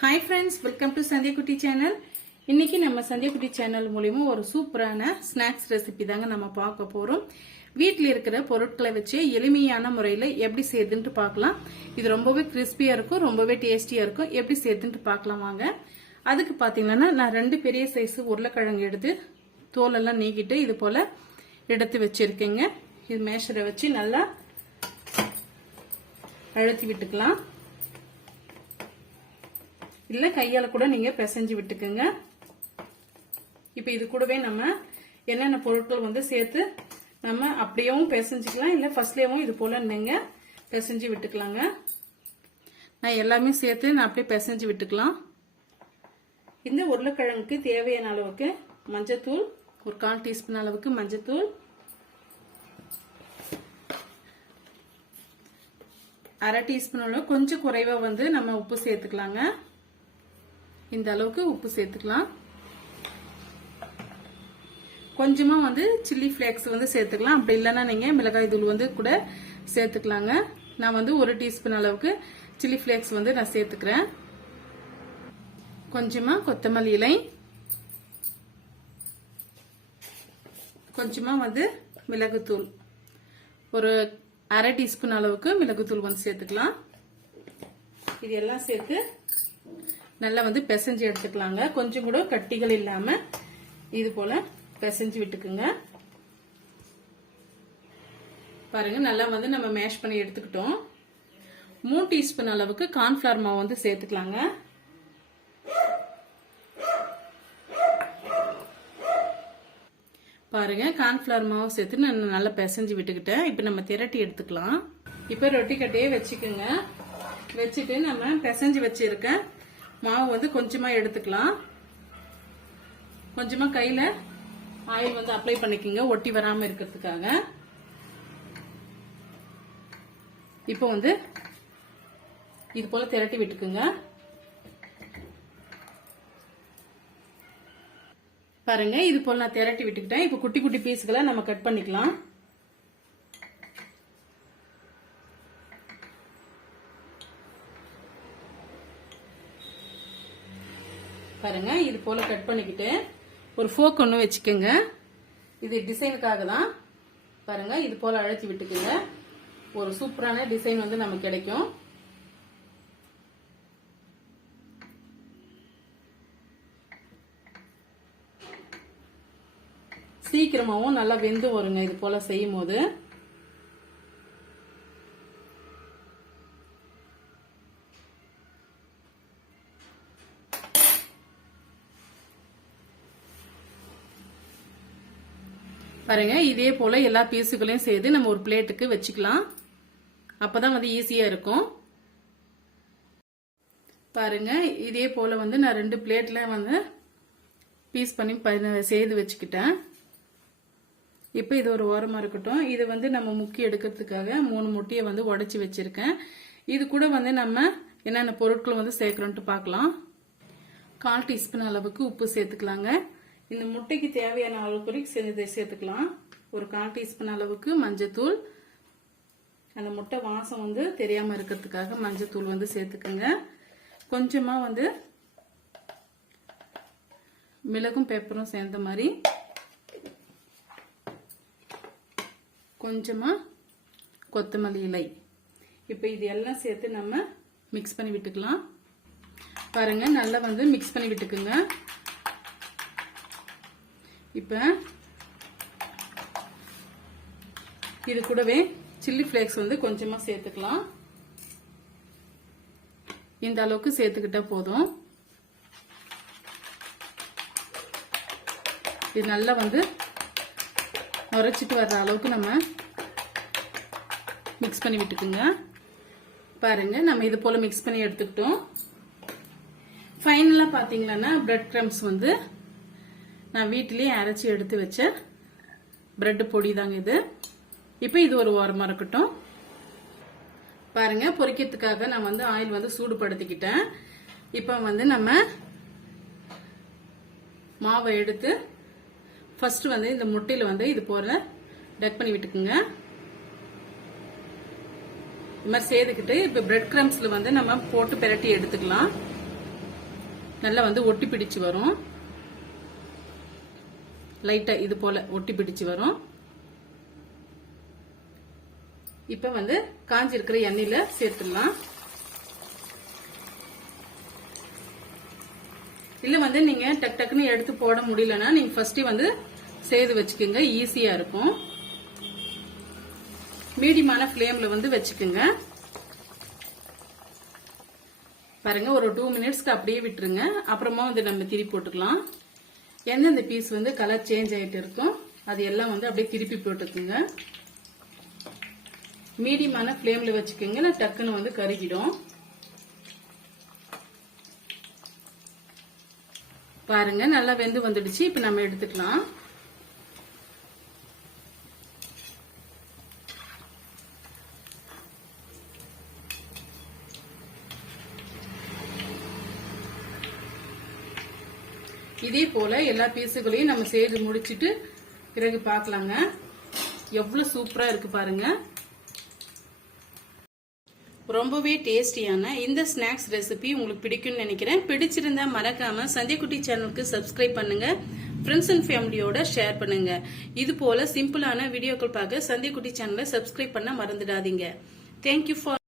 Hi friends welcome to Sandhyakutty channel இன்னைக்கு நம்ம சந்தியகுட்டி channel மூலியமா ஒரு சூப்பரான ஸ்நாக்ஸ் ரெசிபி தாங்க நம்ம பார்க்க போறோம். வீட்டில் இருக்கிற பொருட்களை வச்சு எளிமையான முறையில் எப்படி செய்யுதுன்ட்டு பார்க்கலாம். இது ரொம்பவே கிறிஸ்பியா இருக்கும் ரொம்பவே டேஸ்டியா இருக்கும். எப்படி சேர்த்துன்ட்டு பார்க்கலாம் வாங்க. அதுக்கு பார்த்தீங்கன்னா நான் ரெண்டு பெரிய சைஸ் உருளைக்கிழங்கு எடுத்து தோலெல்லாம் நீக்கிட்டு இது போல எடுத்து வச்சிருக்கேங்க. இது மேஷரை வச்சு நல்லா அழுத்தி விட்டுக்கலாம். இல்லை கையால் கூட நீங்கள் பிசைஞ்சு விட்டுக்குங்க. இப்போ இது கூடவே நம்ம என்னென்ன பொருட்கள் வந்து சேர்த்து நம்ம அப்படியேவும் பிசைஞ்சிக்கலாம். இல்லை ஃபர்ஸ்ட்லேயும் இது போல் நீங்கள் பிசைஞ்சு விட்டுக்கலாங்க. நான் எல்லாமே சேர்த்து நான் அப்படியே பிசைஞ்சு விட்டுக்கலாம். இந்த உருளைக்கிழங்குக்கு தேவையான அளவுக்கு மஞ்சத்தூள் ஒரு கால் டீஸ்பூன் அளவுக்கு மஞ்சத்தூள். அரை டீஸ்பூன் அளவு கொஞ்சம் குறைவாக வந்து நம்ம உப்பு சேர்த்துக்கலாங்க. இந்த அளவுக்கு உப்பு சேர்த்துக்கலாம். கொஞ்சமா வந்து சில்லி ஃபிளேக்ஸ் வந்து சேர்த்துக்கலாம். அப்படி இல்லைன்னா நீங்க மிளகாய் தூள் வந்து கூட சேர்த்துக்கலாங்க. நான் வந்து ஒரு டீஸ்பூன் அளவுக்கு சில்லி ஃபிளேக்ஸ் வந்து நான் சேர்த்துக்கிறேன். கொஞ்சமா கொத்தமல்லி இலை. கொஞ்சமா வந்து மிளகுத்தூள் ஒரு அரை டீஸ்பூன் அளவுக்கு மிளகுத்தூள் வந்து சேர்த்துக்கலாம். இது எல்லாம் சேர்த்து நல்லா வந்து பிசைஞ்சு எடுத்துக்கலாங்க. கொஞ்சம் கூட கட்டிகள் இல்லாம இது போல பிசைஞ்சு விட்டுக்குங்க. பாருங்க நல்லா வந்து நம்ம மேஷ் பண்ணி எடுத்துக்கிட்டோம். மூணு டீஸ்பூன் அளவுக்கு கார்ன்ஃபிளவர் மாவு வந்து சேர்த்துக்கலாங்க. பாருங்க கார்ன்ஃபிளவர் மாவு சேர்த்து நான் நல்லா பிசைஞ்சு விட்டுக்கிட்டேன். இப்போ நம்ம திரட்டி எடுத்துக்கலாம். இப்போ ரொட்டி கட்டையே வச்சுக்கோங்க. வச்சுட்டு நம்ம பிசைஞ்சு வச்சிருக்கேன் மாவு வந்து கொஞ்சமா எடுத்துக்கலாம். கொஞ்சமா கையில ஆயில் வந்து அப்ளை பண்ணிக்கோங்க ஒட்டி வராம இருக்கிறதுக்காக. இப்போ வந்து இது போல திரட்டி விட்டுக்குங்க. பாருங்க இது போல நான் திரட்டி விட்டுக்கிட்டேன். இப்போ குட்டி குட்டி பீஸ்களை நம்ம கட் பண்ணிக்கலாம். பாருங்க இது போல கட் பண்ணிக்கிட்டு ஒரு ஃபோக் ஒன்று வச்சுக்கோங்க. இது டிசைனுக்காக தான். பாருங்க இது போல அழைச்சி விட்டுக்குங்க. ஒரு சூப்பரான டிசைன் வந்து நமக்கு கிடைக்கும். சீக்கிரமாகவும் நல்லா வெந்து வருங்க இது போல செய்யும் போது பாருங்க இதே போல எல்லா பீஸுகளையும் சேர்த்து நம்ம ஒரு பிளேட்டுக்கு வச்சுக்கலாம். அப்பதான் வந்து ஈஸியா இருக்கும். பாருங்க இதே போல வந்து நான் ரெண்டு பிளேட்ல வந்து பீஸ் பண்ணி ப- செய்து வச்சுக்கிட்டேன். இப்போ இது ஒரு ஓரமா இருக்கட்டும். இது வந்து நம்ம முக்கி எடுக்கிறதுக்காக மூணு முட்டையை வந்து உடைச்சி வச்சிருக்கேன். இது கூட வந்து நம்ம என்னென்ன பொருட்கள் வந்து சேர்க்கிறோன்ட்டு பார்க்கலாம். கால் டீஸ்பூன் அளவுக்கு உப்பு சேர்த்துக்கலாங்க. இந்த முட்டைக்கு தேவையான அளவுக்கு சேர்த்து சேர்த்துக்கலாம். ஒரு கால் டீஸ்பூன் அளவுக்கு மஞ்சத்தூள். அந்த முட்டை வாசம் வந்து தெரியாம இருக்கிறதுக்காக மஞ்சத்தூள் வந்து சேர்த்துக்கோங்க. கொஞ்சமா வந்து மிளகும் பெப்பரும் சேர்ந்த மாதிரி கொஞ்சமா கொத்தமல்லி இலை. இப்போ இது எல்லாம் சேர்த்து நம்ம மிக்ஸ் பண்ணி விட்டுக்கலாம். பாருங்க நல்லா வந்து மிக்ஸ் பண்ணி விட்டுக்குங்க. இப்போ இது கூடவே சில்லி ஃப்ளேக்ஸ் வந்து கொஞ்சமா சேர்த்துக்கலாம். இந்த அளவுக்கு சேர்த்துக்கிட்டா போதும். இது நல்லா வந்து நுரைச்சிட்டு வர்ற அளவுக்கு நம்ம மிக்ஸ் பண்ணி விட்டுக்குங்க. பாருங்க நம்ம இது போல மிக்ஸ் பண்ணி எடுத்துக்கிட்டோம். ஃபைனலாக பார்த்தீங்கன்னா பிரெட் க்ரம்ஸ் வந்து நான் வீட்டிலேயே அரைச்சி எடுத்து வச்ச பிரெட் பொடி தாங்க இது. இப்போ இது ஒரு ஓரமாக இருக்கட்டும். பாருங்க பொரிக்கிறதுக்காக நான் வந்து ஆயில் வந்து சூடுபடுத்திக்கிட்டேன். இப்போ வந்து நம்ம மாவை எடுத்து ஃபர்ஸ்ட் வந்து இந்த முட்டையில வந்து இது போல டக் பண்ணி விட்டுக்குங்க. இது மாதிரி சேர்த்துக்கிட்டு இப்போ பிரெட் கிரம்ஸ்ல வந்து நம்ம போட்டு பிரட்டி எடுத்துக்கலாம். நல்லா வந்து ஒட்டி பிடிச்சு வரும். லைட்டா இது போல ஒட்டி பிடிச்சு வரும். இப்ப வந்து காஞ்சி இருக்கிற எண்ணெயில சேர்த்துடலாம். இல்ல வந்து நீங்க டக் டக்குன்னு எடுத்து போட முடியலன்னா நீங்க ஃபர்ஸ்ட் வந்து செய்து வச்சுக்கோங்க. ஈஸியா இருக்கும். மீடியமான ஃப்ளேமில் வந்து வச்சுக்கோங்க. பாருங்க ஒரு டூ மினிட்ஸ்க்கு அப்படியே விட்டுருங்க. அப்புறமா வந்து நம்ம திரி போட்டுக்கலாம். எந்தெந்த பீஸ் வந்து கலர் சேஞ்ச் ஆகிட்டு இருக்கும் அது எல்லாம் வந்து அப்படியே திருப்பி போட்டுக்குங்க. மீடியமான ஃப்ளேமில் வச்சுக்கோங்க நான் டக்குன்னு வந்து கருகிடும். பாருங்க நல்லா வெந்து வந்துடுச்சு இப்போ நம்ம எடுத்துக்கலாம். இதே போல எல்லா பீஸுகளையும் நம்ம செய்து முடிச்சிட்டு பிறகு பார்க்கலாங்க. எவ்வளவு சூப்பரா இருக்கு பாருங்க. ரொம்பவே டேஸ்டியான இந்த ஸ்நாக்ஸ் ரெசிபி உங்களுக்கு பிடிக்கும்னு நினைக்கிறேன். பிடிச்சிருந்தா மறக்காம சந்தியக்குட்டி சேனலுக்கு சப்ஸ்கிரைப் பண்ணுங்க. ஃப்ரெண்ட்ஸ் அண்ட் ஃபேமிலியோட ஷேர் பண்ணுங்க. இது போல சிம்பிளான வீடியோக்கள் பார்க்க சந்தியக்குட்டி சேனலை சப்ஸ்கிரைப் பண்ண மறந்துடாதீங்க. Thank you for